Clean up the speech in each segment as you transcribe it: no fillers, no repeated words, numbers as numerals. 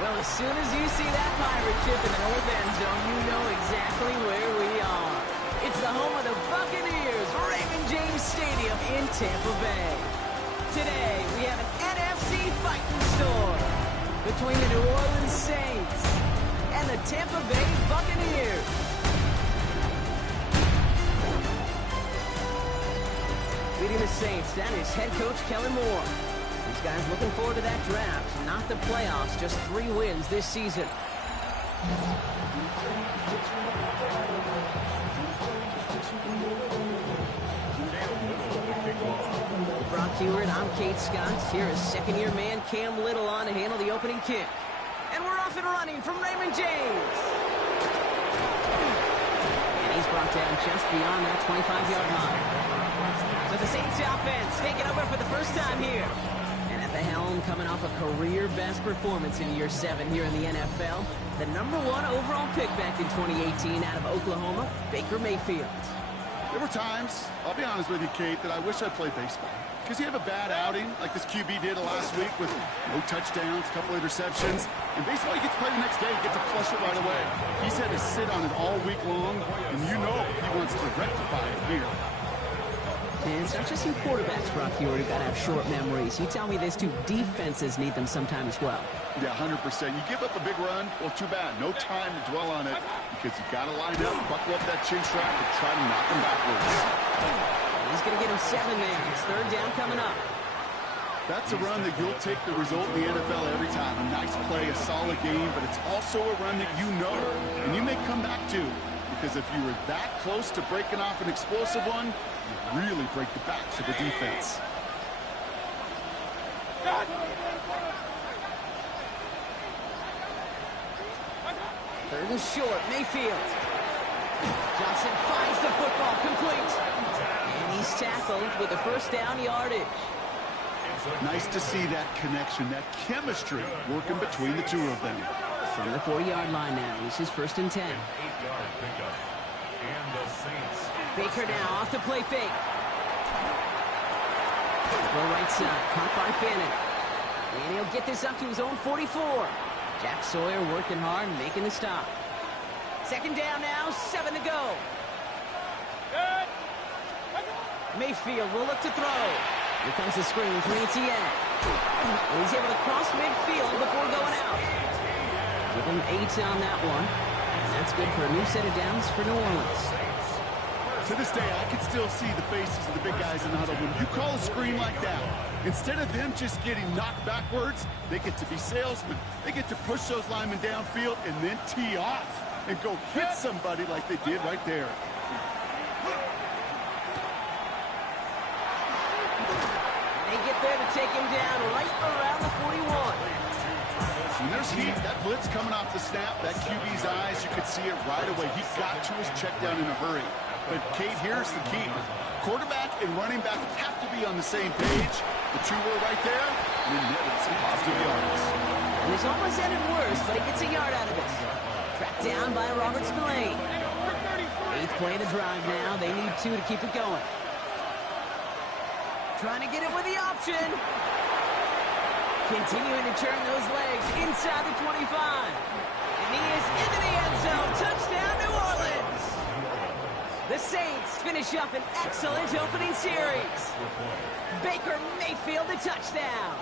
Well, as soon as you see that pirate ship in the north end zone, you know exactly where we are. It's the home of the Buccaneers, Raymond James Stadium in Tampa Bay. Today, we have an NFC fighting storm between the New Orleans Saints and the Tampa Bay Buccaneers. Leading the Saints, that is head coach Kellen Moore. These guys looking forward to that draft, not the playoffs, just 3 wins this season. Brock Hewitt, I'm Kate Scott. Here is second-year man Cam Little on to handle the opening kick. And we're off and running from Raymond James. And he's brought down just beyond that 25-yard line. So the Saints offense taking over for the first time here. And at the helm, coming off a career-best performance in year 7 here in the NFL, the #1 overall pick back in 2018 out of Oklahoma, Baker Mayfield. There were times, I'll be honest with you, Kate, that I wish I played baseball. Because you have a bad outing, like this QB did last week with no touchdowns, a couple interceptions. In baseball, you get to play the next day, you get to flush it right away. He's had to sit on it all week long, and you know he wants to rectify it here. And it's not just you quarterbacks, Brock Hewitt, who got to have short memories. You tell me this too, defenses need them sometime as well. Yeah, 100%. You give up a big run, well, too bad. No time to dwell on it because you got to line up, buckle up that chin strap, and try to knock him backwards. He's going to get him 7 there. It's 3rd down coming up. That's a run that you'll take the result in the NFL every time. A nice play, a solid game, but it's also a run that you know and you may come back to. Because if you were that close to breaking off an explosive one, you really break the backs of the defense. Third and short, Mayfield. Johnson finds the football complete. And he's tackled with a 1st down yardage. Nice to see that connection, that chemistry working between the two of them. From the 40-yard line now, this is 1st and 10. Baker now off the play fake. Throw right side, caught by Fannin. And he'll get this up to his own 44. Jack Sawyer working hard and making the stop. 2nd down now, 7 to go. Mayfield will look to throw. Here comes the screen from Etienne. And he's able to cross midfield before going out. Give him 8 on that one. And that's good for a new set of downs for New Orleans. To this day, I can still see the faces of the big guys in the huddle. When you call a screen like that, instead of them just getting knocked backwards, they get to be salesmen. They get to push those linemen downfield and then tee off and go hit somebody like they did right there. They get there to take him down right around the 41. When there's heat, that blitz coming off the snap, that QB's eyes, you could see it right away. He got to his check down in a hurry. But, Kate, here's the key. Quarterback and running back have to be on the same page. The two were right there, and then netted some positive yards. And it's almost ended worse, but he gets a yard out of this. Tracked down by Robert Spillane. 8th play of the drive now. They need 2 to keep it going. Trying to get it with the option. Continuing to turn those legs inside the 25. And he is into the end zone. Touchdown, New Orleans. The Saints finish up an excellent opening series. Baker Mayfield the touchdown.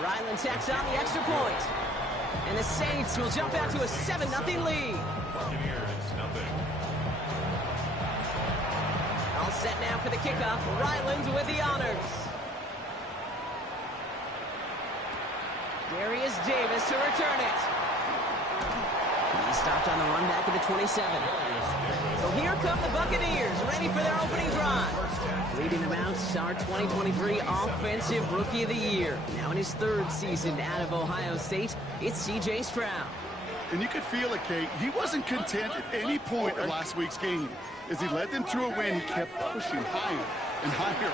Ryland tacks on the extra point. And the Saints will jump out to a 7-0 lead. All set now for the kickoff. Ryland with the honors. Darius Davis to return it. He stopped on the run back at the 27. So here come the Buccaneers, ready for their opening drive. Leading them out, our 2023 Offensive Rookie of the Year. Now in his 3rd season out of Ohio State, it's C.J. Stroud. And you could feel it, Kate. He wasn't content at any point of last week's game. As he led them to a win, he kept pushing higher and higher.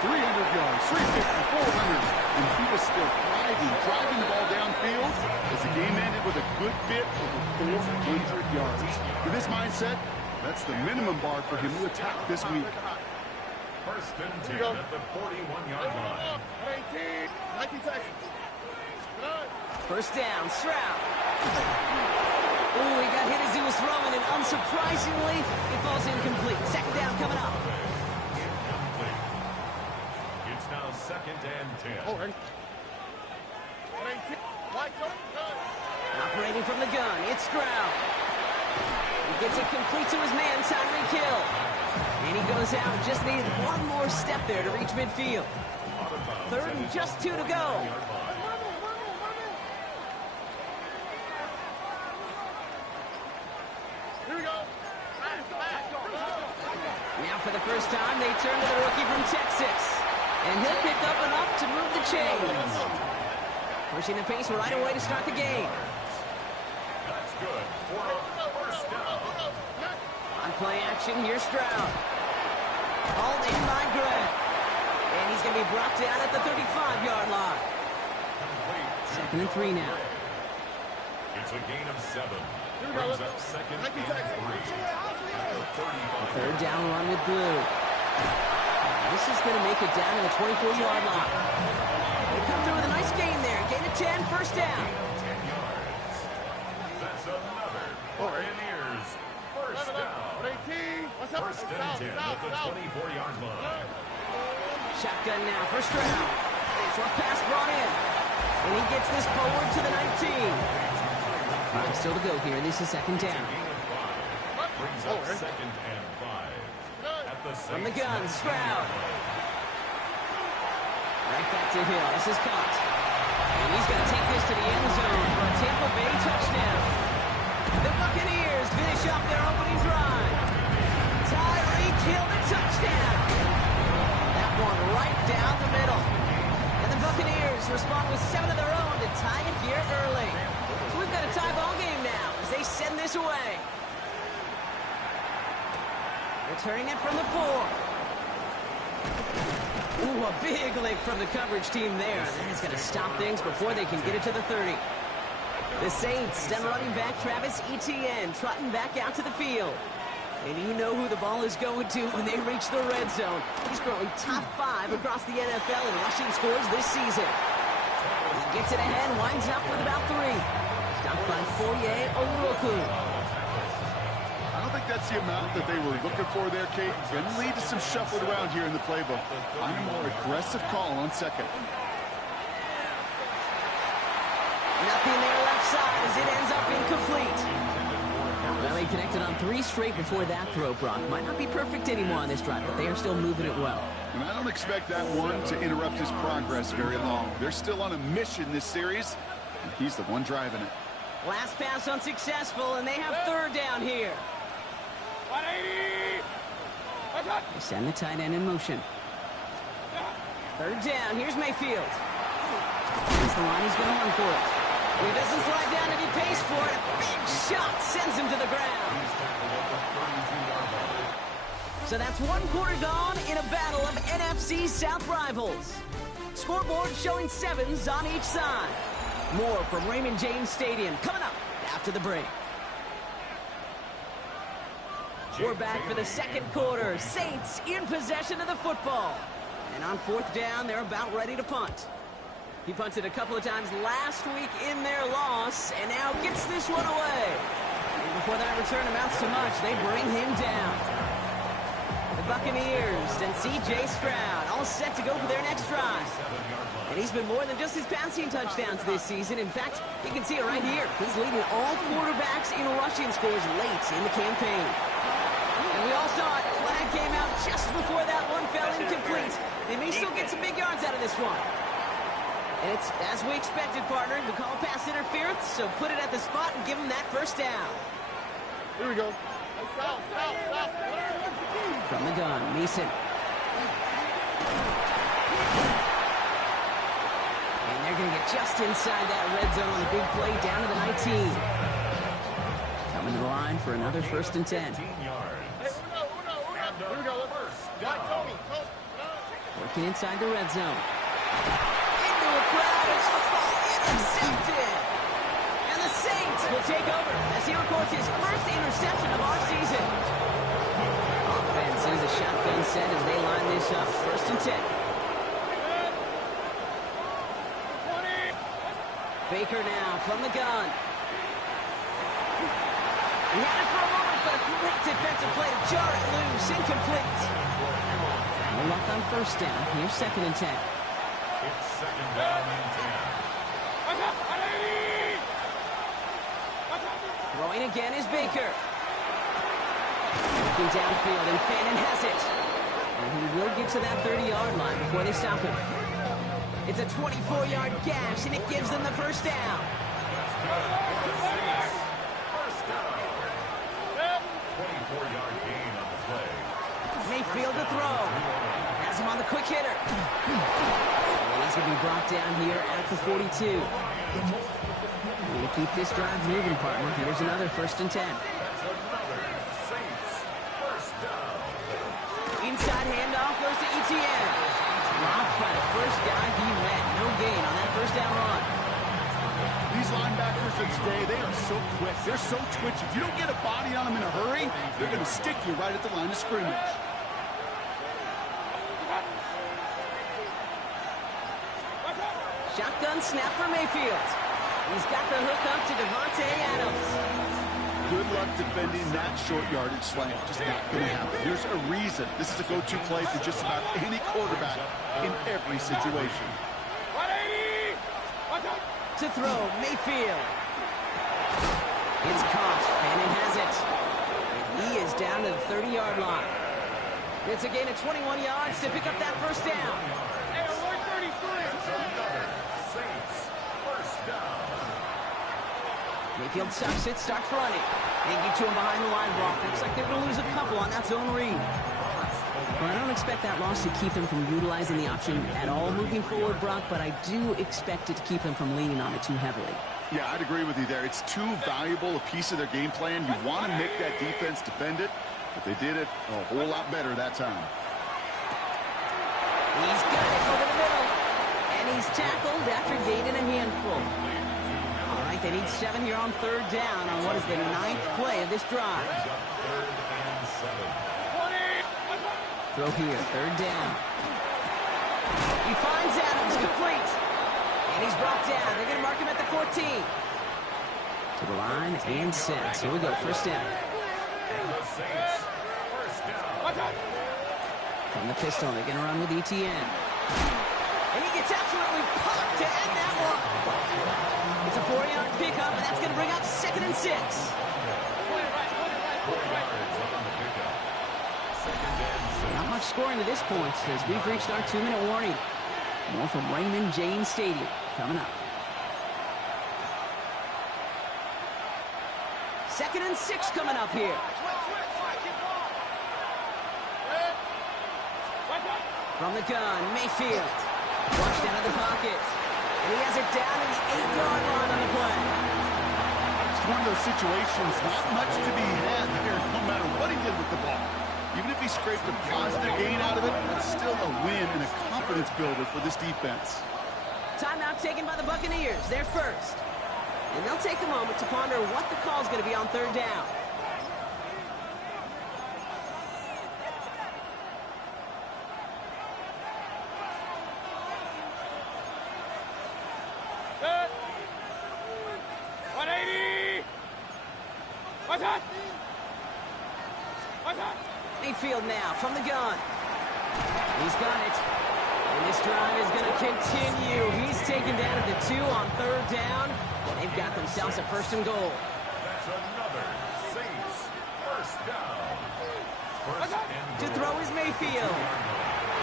300 yards, 350, 400, and he was still driving the ball downfield as the game ended with a good bit over 400 yards. With this mindset, that's the minimum bar for him to attack this week. First and 10 at the 41-yard line. 19 seconds. First down, Stroud. Ooh, he got hit as he was throwing, and unsurprisingly, it falls incomplete. Second down coming up. Incomplete. It's now second and 10. Operating from the gun, it's Stroud. He gets it complete to his man, Tyreek Hill. And he goes out, just needed one more step there to reach midfield. Third and just 2 to go. Now for the first time, they turn to the rookie from Texas. And he'll pick up enough to move the chains. Pushing the pace right away to start the game. That's good for a first down. On play action, here's Stroud. Hauled in by Greg. And he's going to be brought down at the 35-yard line. Second and 3 now. It's a gain of 7. Brings up second and 3. At the 35. Third down run with Blue. This is going to make it down to the 24-yard line. They come through with a nice gain there. Gain of 10, first down. 10 yards. That's another Pioneers first down. First and 10 at the 24-yard line. Shotgun now for Stroud. Short pass brought in. And he gets this forward to the 19. 5 still to go here. This is second down. Brings up second and 5. At the From the gun, Stroud. Right back to Hill. This is caught. And he's going to take this to the end zone for a Tampa Bay touchdown. The Buccaneers finish off their opening drive. Tyreek Hill, the touchdown. That one right down the middle. And the Buccaneers respond with 7 of their own to tie it here early. So we've got a tie ball game now as they send this away. Returning it from the 4. Ooh, a big lick from the coverage team there. That is going to stop things before they can get it to the 30. The Saints, them running back Travis Etienne trotting back out to the field. And you know who the ball is going to when they reach the red zone. He's currently top 5 across the NFL in rushing scores this season. He gets it ahead, winds up with about 3. Stopped by Foye Oluokun. I don't think that's the amount that they were looking for there, Kate. Going to lead to some shuffling around here in the playbook. Find a more aggressive call on second. Nothing there left side as it ends up incomplete. Well, he connected on 3 straight before that throw, Brock. Might not be perfect anymore on this drive, but they are still moving it well. And I don't expect that one to interrupt his progress very long. They're still on a mission this series, and he's the one driving it. Last pass unsuccessful, and they have third down here. 180. They send the tight end in motion. Third down, here's Mayfield. Here's the line, he's going to run for it. He doesn't slide down and he pays for it. A big shot sends him to the ground. So that's 1 quarter gone in a battle of NFC South rivals. Scoreboard showing 7s on each side. More from Raymond James Stadium coming up after the break. We're back for the second quarter. Saints in possession of the football. And on 4th down, they're about ready to punt. He punted a couple of times last week in their loss, and now gets this one away. And before that return amounts to much, they bring him down. The Buccaneers and C.J. Stroud all set to go for their next drive. And he's been more than just his passing touchdowns this season. In fact, you can see it right here. He's leading all quarterbacks in rushing scores late in the campaign. And we all saw it. Flag came out just before that one fell incomplete. They may still get some big yards out of this one. And it's as we expected, partner. We call pass interference, so put it at the spot and give him that first down. Here we go. From the gun, Mason. And they're going to get just inside that red zone on the big play down to the 19. line for another 1st and 10. 15 yards. Here we go. First Right, down. Tony. Working inside the red zone. Into a crowd. Intercepted. And the Saints will take over as he records his first interception of our season. Offense is a shotgun set as they line this up. 1st and 10. Baker now from the gun. He had it for a moment, but a great defensive play to jar it loose. Incomplete. No luck on 1st down. Here's 2nd and 10. It's 2nd down and 10. Throwing again is Baker. Looking downfield, and Fannin has it. And he will get to that 30-yard line before they stop him. It's a 24-yard gash, and it gives them the 1st down. First down. 24-yard gain on the play. Mayfield to throw. Has him on the quick hitter. And he's going to be brought down here at the 42. We keep this drive moving, partner. Here's another 1st and 10. That's another Saints first down. Inside handoff goes to Etienne. Dropped by the first guy he met. No gain on that 1st down run. These linebackers of today, they are so quick. They're so twitchy. If you don't get a body on them in a hurry, they're going to stick you right at the line of scrimmage. Shotgun snap for Mayfield. He's got the hook up to Devontae Adams. Good luck defending that short yardage slant. Just not going to happen. There's a reason. This is a go-to play for just about any quarterback in every situation. To throw, Mayfield. It's caught. Fannin has it. And he is down to the 30-yard line. It's a gain of 21 yards to pick up that 1st down. Saints first down. Mayfield sucks it, starts running. They get to him behind the line block. Looks like they're going to lose a couple on that zone read. Well, I don't expect that loss to keep them from utilizing the option at all moving forward, Brock, but I do expect it to keep them from leaning on it too heavily. Yeah, I'd agree with you there. It's too valuable a piece of their game plan. You want to make that defense defend it, but they did it a whole lot better that time. He's got it over the middle. And he's tackled after gaining a handful. All right, they need 7 here on 3rd down on what is the 9th play of this drive. 3rd and 7. Throw here, 3rd down. He finds Adams, complete. And he's brought down. They're going to mark him at the 14. To the line and set. Here we go, 1st down. And the Saints first down. From the pistol, they're going to run with Etienne. And he gets absolutely popped to end that one. It's a 4-yard pickup, and that's going to bring up 2nd and 6. 4 yards on the pickup. 2nd and 6. Not much scoring to this point as we've reached our 2-minute warning. More from Raymond James Stadium coming up. 2nd and 6 coming up here. From the gun, Mayfield. Flushed out of the pocket. And he has it down to the 8-yard line on the play. It's one of those situations, not much to be had here, no matter what he did with the ball. Even if he scraped a positive gain out of it, it's still a win and a confidence builder for this defense. Timeout taken by the Buccaneers. They're first. And they'll take a moment to ponder what the call is going to be on 3rd down. Mayfield now from the gun. He's got it. And this drive is going to continue. He's taken down at the 2 on 3rd down. They've got themselves a 1st and goal. That's another Saints first down. First and To goal. throw is Mayfield.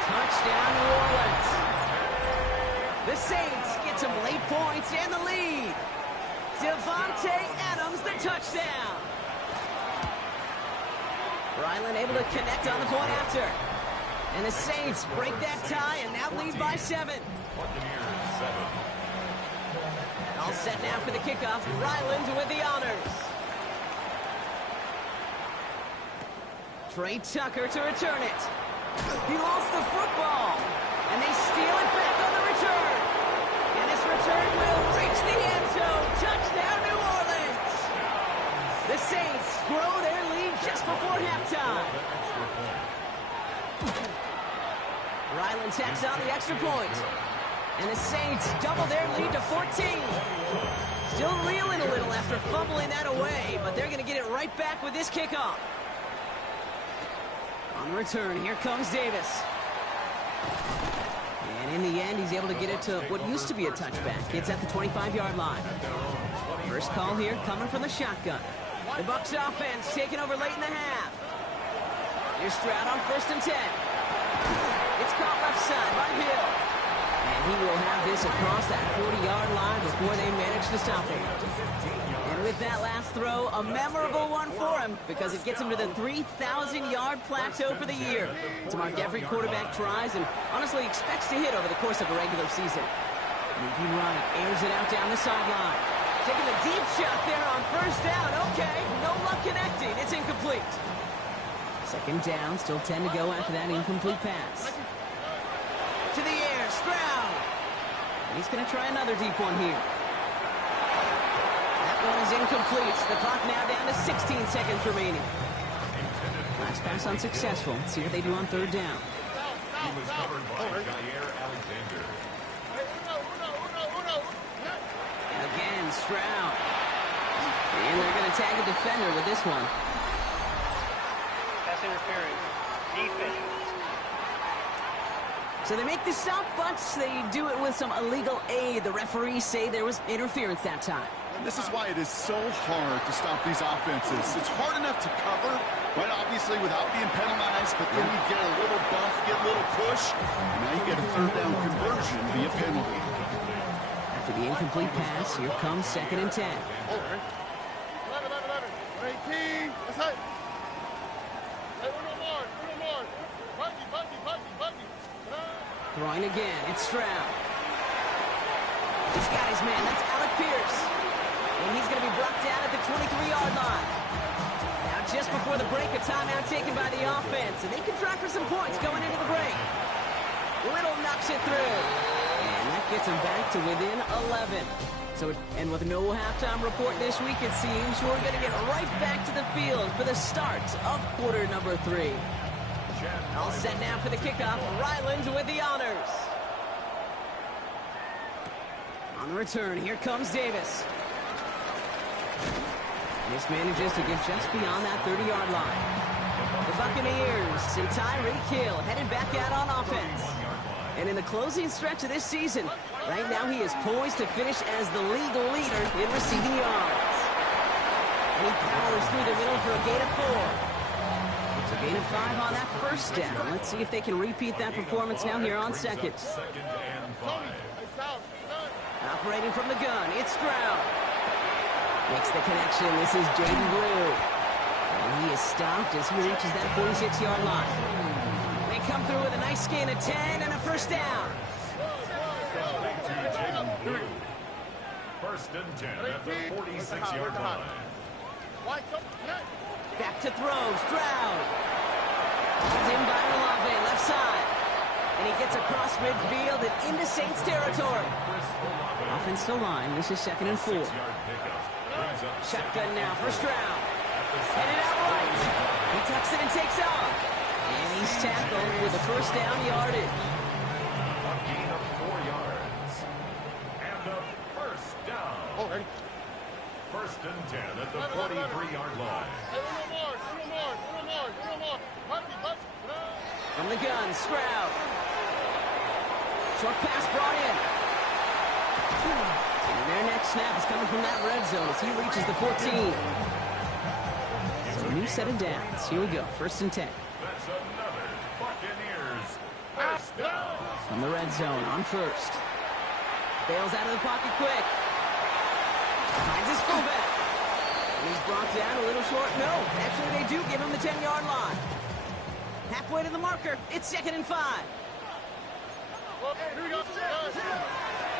Touchdown, New Orleans. The Saints get some late points and the lead. Devontae Adams, the touchdown. Ryland able to connect on the point after. And the Saints break that tie and now lead by 7. Buccaneers 7. All set now for the kickoff. Ryland with the honors. Trey Tucker to return it. He lost the football. And they steal it back on the return. And this return will reach the end zone. Touchdown, New Orleans. The Saints grow their lead just before halftime. Ryland tacks on the extra point. And the Saints double their lead to 14. Still reeling a little after fumbling that away, but they're going to get it right back with this kickoff. On the return, here comes Davis. And in the end, he's able to get it to what used to be a touchback. It's at the 25-yard line. First call here coming from the shotgun. The Bucs offense taking over late in the half. Here's Stroud on 1st and 10. It's caught left side by Hill. And he will have this across that 40-yard line before they manage to stop him. And with that last throw, a memorable one for him because it gets him to the 3,000-yard plateau for the year. It's a mark every quarterback tries and honestly expects to hit over the course of a regular season. Moving right, airs it out down the sideline. Taking a deep shot there on 1st down. Okay, no luck connecting. It's incomplete. 2nd down, still 10 to go after that incomplete pass. To the air, Stroud. And he's going to try another deep one here. That one is incomplete. The clock now down to 16 seconds remaining. Last pass unsuccessful. Let's see what they do on 3rd down. He was covered by Jair Alexander. Again, Stroud. And they're going to tag a defender with this one. Pass interference. Defense. So they make the stop, but they do it with some illegal aid. The referees say there was interference that time. This is why it is so hard to stop these offenses. It's hard enough to cover, right, obviously, without being penalized, but then you get a little bump, get a little push, and now you get a 3rd down conversion via penalty. After the incomplete pass, here comes 2nd and 10. 18. Let's hit. Throwing again, it's Stroud. He's got his man, that's Alec Pierce. And he's going to be brought down at the 23-yard line. Now just before the break, a timeout taken by the offense. And they can try for some points going into the break. Little knocks it through. And that gets them back to within 11. And with no halftime report this week, it seems we're going to get right back to the field for the start of quarter number 3. All set now for the kickoff. Ryland with the honors. On the return, here comes Davis. This manages to get just beyond that 30-yard line. The Buccaneers and Tyreek Hill headed back out on offense. And in the closing stretch of this season, right now he is poised to finish as the league leader in receiving yards. And he powers through the middle for a gain of 4. It's a gain of 5 on that 1st down. Let's see if they can repeat that performance now here on 2nd. Operating from the gun, it's Stroud. Makes the connection. This is Jaden Blue. And he is stopped as he reaches that 46-yard line. They come through with a nice gain of 10 and a 1st down. 1st and 10 at the 46-yard line. Back to throw, Stroud. Called in by Olave, left side. And he gets across midfield and into Saints territory. Offensive line, this is 2nd and 4. Shotgun now for Stroud. Headed out right. He tucks it and takes off. And he's tackled with the 1st down yardage. A gain of 4 yards. And a 1st down. 1st and 10 at the 43-yard line. From the gun, Stroud. Short pass brought in. And their next snap is coming from that red zone as he reaches the 14. So a new set of downs. Here we go, 1st and 10. That's another Buccaneers 1st down. From the red zone on 1st. Bails out of the pocket quick. Finds his fullback. And he's brought down a little short. No, actually they do give him the 10-yard line. Halfway to the marker. It's 2nd and 5.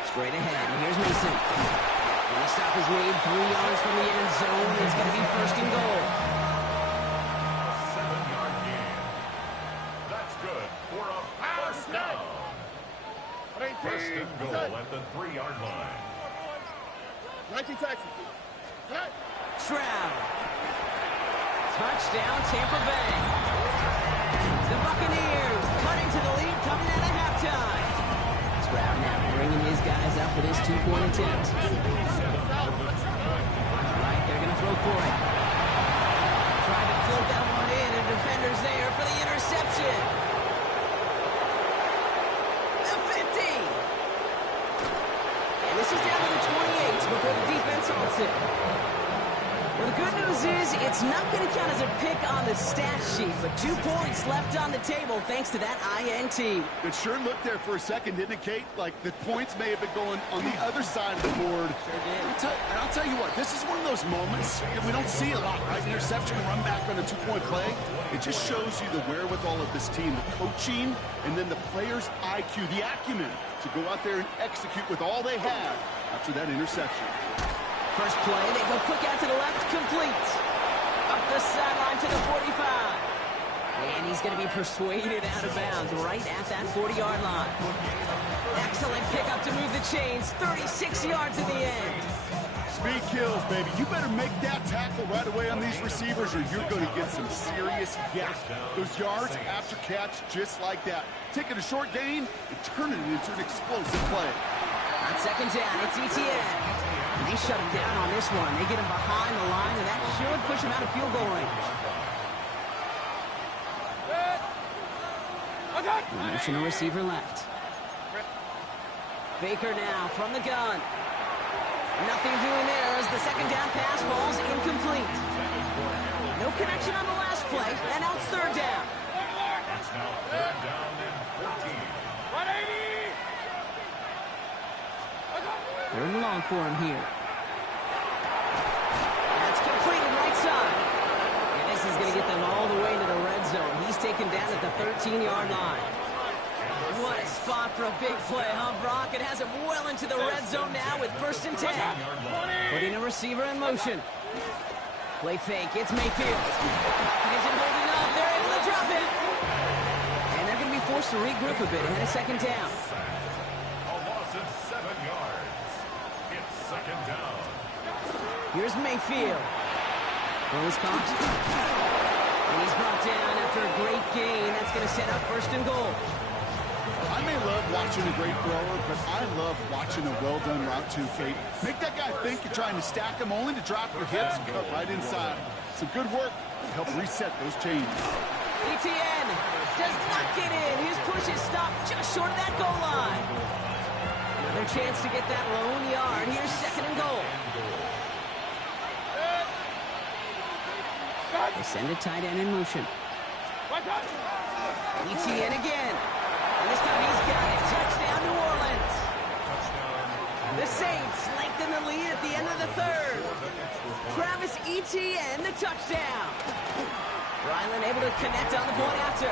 Straight ahead. And here's Mason. And the stop is made 3 yards from the end zone. It's going to be 1st and goal. 7-yard gain at the 3-yard line. 19 Texas. Cut. Stroud. Touchdown, Tampa Bay. The Buccaneers cutting to the lead coming out of halftime. Stroud now bringing his guys up for this 2-point attempt. All right, they're going to throw for it. Trying to float that one in, and defender's there for the interception. The 50. And this is down to the 28 before the defense halts it. Well, the good news is it's not going to count as a pick on the stat sheet, but 2 points left on the table thanks to that INT. It sure looked there for a second, didn't it, Kate? Like the points may have been going on the other side of the board. Sure did. And I'll tell you what, this is one of those moments we don't see a lot, right? Interception, run back on a 2-point play. It just shows you the wherewithal of this team, the coaching, and then the players' IQ, the acumen to go out there and execute with all they have after that interception. First play, they go quick out to the left, complete. Up the sideline to the 45. And he's going to be persuaded out of bounds right at that 40-yard line. Excellent pickup to move the chains, 36 yards in the end. Speed kills, baby. You better make that tackle right away on these receivers or you're going to get some serious yak. Those yards after catch just like that. Taking a short gain and turning it into an explosive play. On second down, it's ETN. They shut him down on this one. They get him behind the line, and that should push him out of field goal range. Motion a receiver left. Baker now from the gun. Nothing doing there as the second down pass falls incomplete. No connection on the last play, and now it's third down. It's now third down and 14. 180. Third and long for him here. That's completed right side. And this is going to get them all the way to the red zone. He's taken down at the 13-yard line. What a spot for a big play, huh, Brock? It has him well into the red zone now with first and 10. Putting a receiver in motion. Play fake. It's Mayfield. He isn't holding up. They're able to drop it. And they're going to be forced to regroup a bit ahead of second down. A loss of 7 yards. It's second down. Here's Mayfield. Throws caught. And he's brought down after a great gain. That's going to set up first and goal. I may love watching a great thrower, but I love watching a well-done route too, Kate. Make that guy think you're trying to stack him only to drop your hips and cut right inside. Some good work to help reset those chains. ETN does not get in. His push is stopped just short of that goal line. Another chance to get that lone yard. Here's second and goal. They send a tight end in motion. ETN again. And this time he's got it. Touchdown, New Orleans. The Saints lengthen the lead at the end of the third. Travis Etienne, the touchdown. Ryland able to connect on the point after.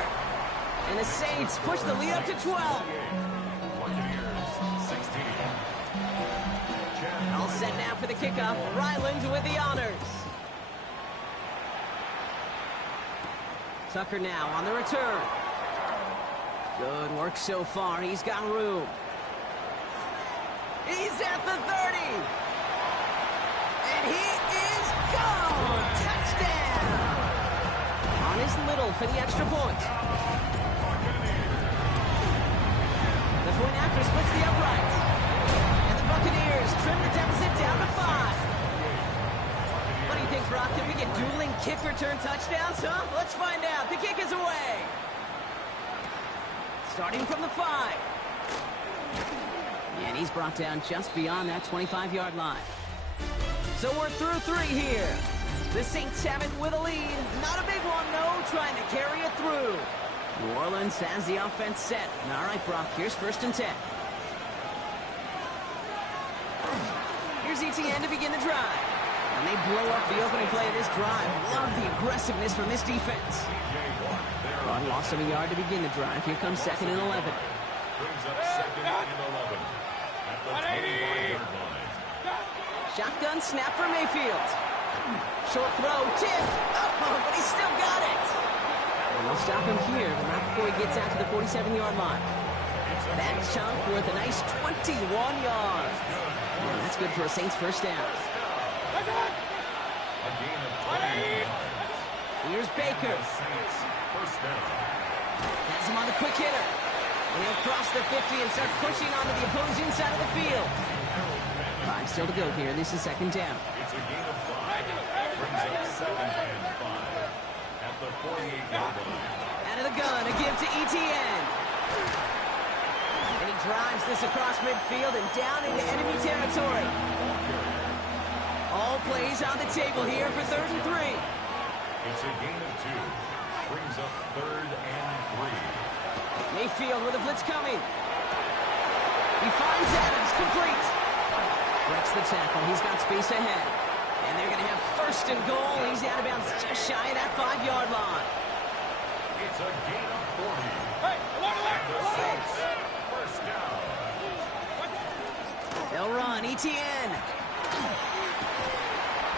And the Saints push the lead up to 12. All set now for the kickoff. Ryland with the honors. Tucker now on the return. Good work so far. He's got room. He's at the 30. And he is gone. Touchdown. On his little for the extra point. The point after splits the upright. And the Buccaneers trim the deficit down to 5. What do you think, Brock? Can we get dueling kick return touchdowns, huh? Let's find out. The kick is away. Starting from the 5. And he's brought down just beyond that 25-yard line. So we're through 3 here. The Saints have it with a lead. Not a big one, though, trying to carry it through. New Orleans has the offense set. All right, Brock, here's first and 10. Here's ETN to begin the drive. And they blow up the opening play of this drive. Love the aggressiveness from this defense. Rod lost of a yard to begin the drive. Here comes second and 11. Brings up second and 11 at the 25-yard line. Shotgun snap for Mayfield. Short throw, tipped. Oh, but he still got it. And they'll stop him here, but not before he gets out to the 47-yard line. It's That chunk worth a nice 21 yards. Man, that's good for a Saints first down. A gain of 20 yards. Here's Baker. Saints first down. Has him on the quick hitter. And he'll cross the 50 and start pushing onto the opposing side of the field. 5 still to go here. This is second down. It's a gain of 5. Brings up 7 and 5 at the 48-yard line. Out of the gun, a give to ETN. And he drives this across midfield and down into enemy territory. All plays on the table here for 3rd and 3. It's a gain of 2. Brings up 3rd and 3. Mayfield with a blitz coming. He finds Adams, complete. Breaks the tackle. He's got space ahead. And they're going to have 1st and goal. He's out of bounds just shy of that 5-yard line. It's a gain of 40. The Saints first down. They'll run. ETN.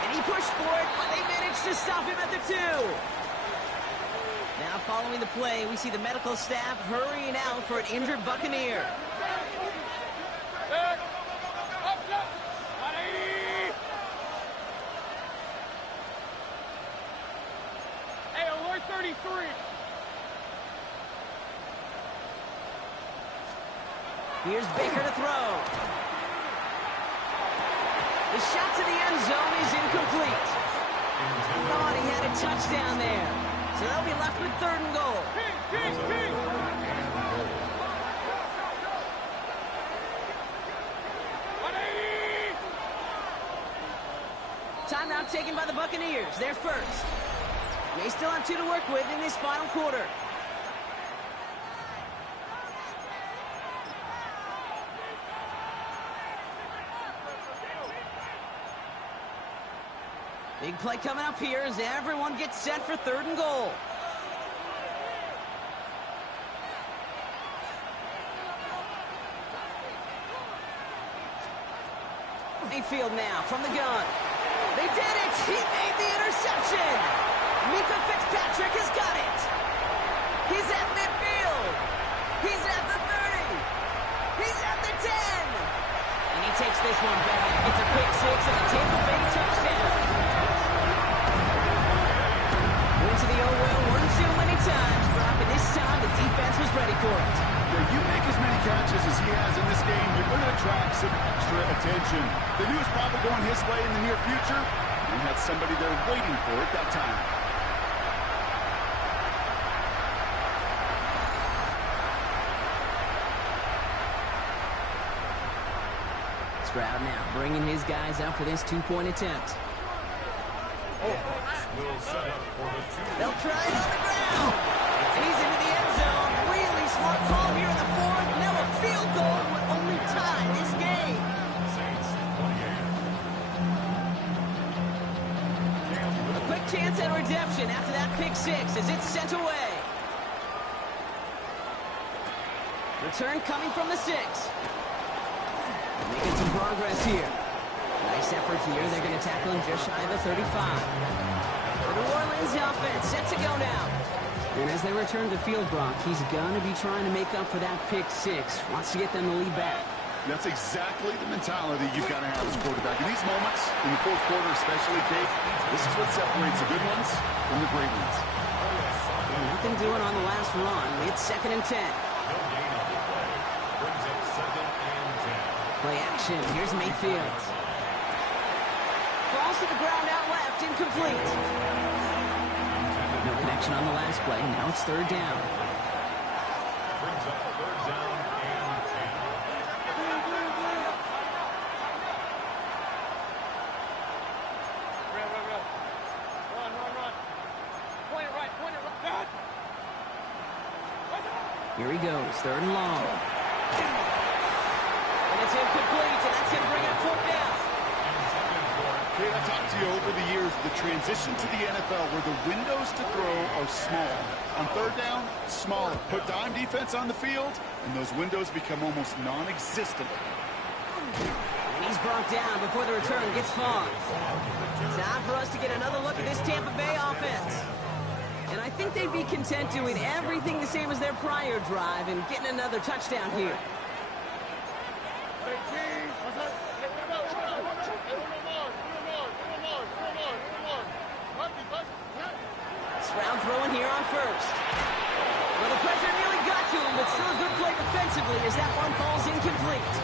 And he pushed for it, but they managed to stop him at the 2. Now following the play, we see the medical staff hurrying out for an injured Buccaneer. Hey, alert 33. Here's Baker to throw. The shot to the end zone is incomplete. Thought he had a touchdown there. So they'll be left with 3rd and goal. Timeout taken by the Buccaneers. They're first. They still have 2 to work with in this final quarter. Big play coming up here as everyone gets set for 3rd and goal. Mayfield now from the gun. They did it! He made the interception! Mika Fitzpatrick has got it! He's at midfield! He's at the 30! He's at the 10! And he takes this one back. It's a pick 6 and a Tampa Bay touchdown. Went to the old well one too many times, Brock, and this time the defense was ready for it. Yeah, you make as many catches as he has in this game, you're going to attract some extra attention. They knew it was probably going his way in the near future, and had somebody there waiting for it that time. Stroud now bringing his guys out for this 2-point attempt. Will set up for the 2. They'll try it on the ground. And he's into the end zone. Really smart call here in the 4th. Now a field goal would only tie this game. Saints 28. A quick chance at redemption after that pick 6 as it's sent away. Return coming from the 6. Making some progress here. Nice effort here. They're going to tackle him just shy of the 35. The New Orleans offense set to go now. And as they return to field, Brock, he's going to be trying to make up for that pick 6. Wants to get them to lead back. That's exactly the mentality you've got to have as a quarterback. In these moments, in the 4th quarter especially, Kate, this is what separates the good ones from the great ones. And nothing doing on the last run. It's 2nd and 10. No gain on the play. Brings up 2nd and 10. Play action. Here's Mayfield. Falls to the ground out left. Incomplete. No connection on the last play. Now it's 3rd down. Brings up 3rd down and 10. Run. Point it right. Here he goes. 3rd and long. And it's incomplete, and that's going to bring up 4th down. Kate, I've talked to you over the years, the transition to the NFL where the windows to throw are small. On 3rd down, smaller. Put dime defense on the field, and those windows become almost non-existent. And he's brought down before the return gets far. Time for us to get another look at this Tampa Bay offense. And I think they'd be content doing everything the same as their prior drive and getting another touchdown here. Stroud throwing here on first. Well, the pressure nearly got to him, but still a good play defensively as that one falls incomplete.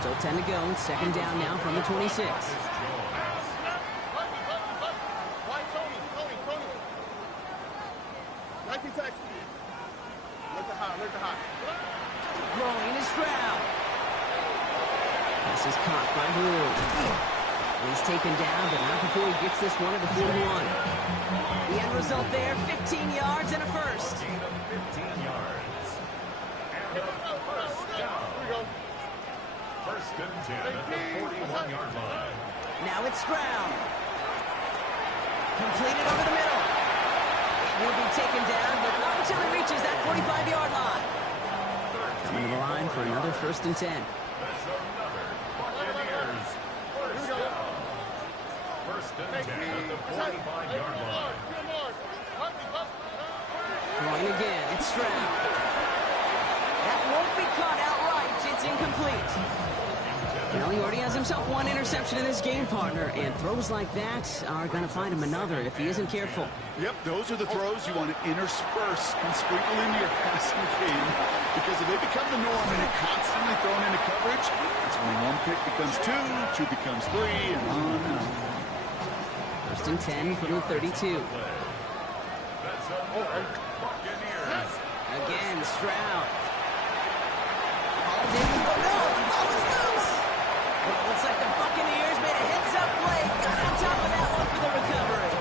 Still 10 to go. Second down now from the 26. Throwing is Stroud. This is caught by Blue. He's taken down, but not before he gets this one at the 41. The end result there, 15 yards and a first. 15 yards. And a first down. First and 10 at the 41-yard line. Now it's Stroud. Completed over the middle. He'll be taken down, but not until he reaches that 45-yard line. Coming to the line for another first and 10. That's another Buccaneers first down. First and 10 at the 45-yard line. Throwing again, it's Stroud. That won't be caught outright. It's incomplete. Well, he already has himself one interception in this game, partner, and throws like that are going to find him another if he isn't careful. Yep, those are the throws you want to intersperse and sprinkle into your passing game, because if they become the norm and you're constantly thrown into coverage, that's when one pick becomes two becomes three, and on and on. First and 10 from the 32. That's another Buccaneers. Again, Stroud. Oh, no, the ball is loose. Well, looks like the Buccaneers made a heads-up play. Got on top of that one for the recovery.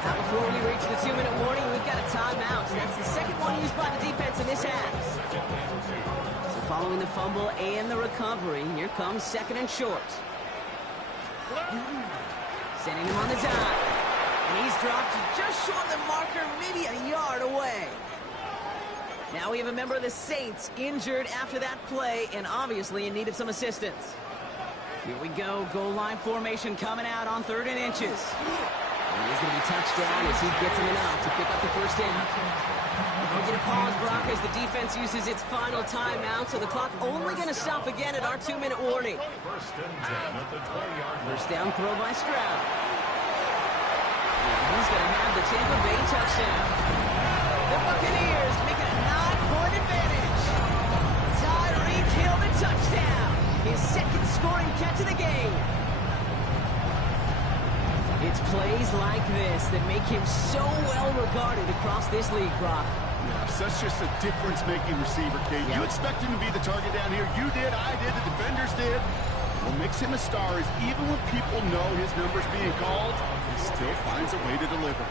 Now, before we reach the 2-minute warning, we've got a timeout. So that's the second one used by the defense in this half. So following the fumble and the recovery, here comes second and short. Sending him on the dive. And he's dropped just short of the marker, maybe a yard away. Now we have a member of the Saints injured after that play and obviously in need of some assistance. Here we go. Goal line formation coming out on 3rd and inches. And he's going to be touched down as he gets him enough to pick up the first down. We'll get a pause, Brock, as the defense uses its final timeout, so the clock only going to stop again at our 2-minute warning. First and 10 at the 20-yard line. First down throw by Stroud. And he's going to have the Tampa Bay touchdown. The Buccaneers make it a 9-point advantage. Tyreek Hill the touchdown. His second scoring catch of the game. It's plays like this that make him so well regarded across this league, Brock. Yes, that's just a difference-making receiver, Kate. You expect him to be the target down here. You did, I did, the defenders did. What makes him a star is even when people know his number's being called, he still finds a way to deliver.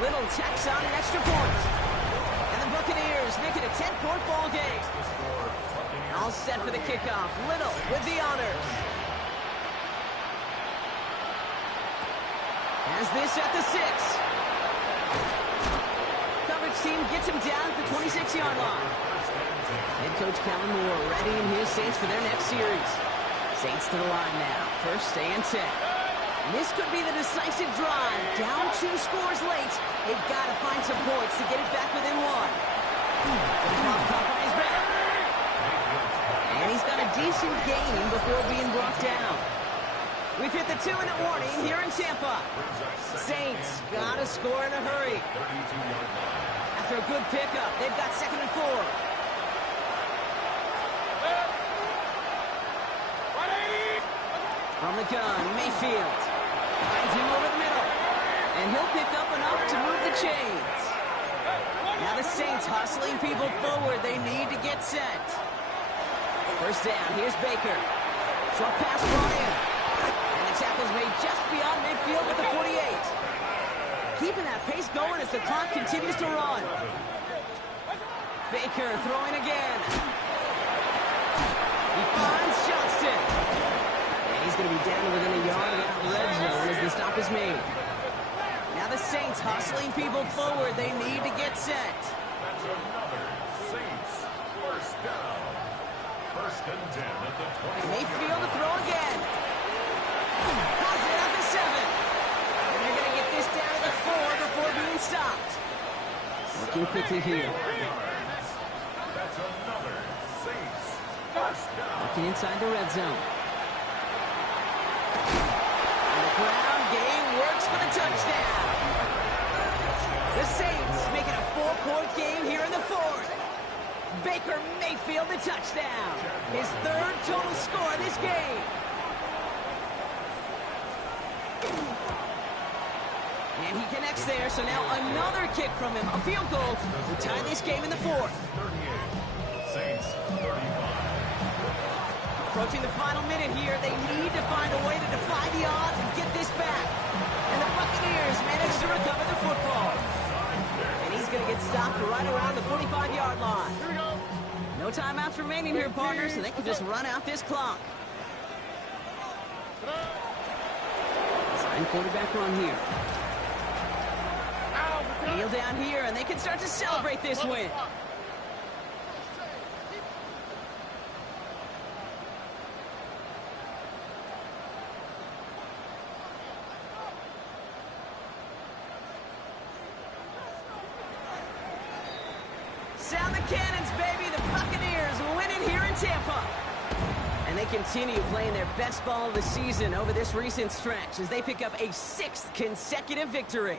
Little tacks on an extra point. And the Buccaneers make it a 10-point ball game. All set for the kickoff. Little with the honors. Has this at the 6. Coverage team gets him down at the 26-yard line. Head coach Kellen Moore readying his Saints for their next series. Saints to the line now. First and 10. This could be the decisive drive. Down 2 scores late. They've got to find some points to get it back within 1. Caught by his back. And he's got a decent gain before being brought down. We've hit the 2-minute warning here in Tampa. Saints got to score in a hurry. After a good pickup, they've got 2nd and 4. From the gun, Mayfield finds him over the middle. And he'll pick up enough to move the chains. Now the Saints hustling people forward. They need to get set. First down, here's Baker. Short pass brought in. And the tackle's made just beyond midfield with the 48. Keeping that pace going as the clock continues to run. Baker throwing again. He finds Johnston. And he's going to be down to within a yard of that red zone as the stop is made. Now the Saints hustling people forward. They need to get set. That's another Saints first down. First and 10 at the 20. Mayfield to throw again. Has it at the 7. And they're going to get this down to the 4 before being stopped. Working quickly here. That's another Saints first down. Working inside the red zone. And the ground game works for the touchdown. The Saints make it a 4-point game here in the 4th. Baker Mayfield the touchdown. His 3rd total score of this game. And he connects there, so now another kick from him. A field goal to tie this game in the 4th. 38. Saints 35. Approaching the final minute here, they need to find a way to defy the odds and get this back. And the Buccaneers manage to recover the football. And he's going to get stopped right around the 45-yard line. Here we go. No timeouts remaining here, partners, so they can just run out this clock. Sign quarterback run here. Kneel down here, and they can start to celebrate this win. Sound the cannons, baby. The Buccaneers winning here in Tampa. And they continue playing their best ball of the season over this recent stretch as they pick up a 6th consecutive victory.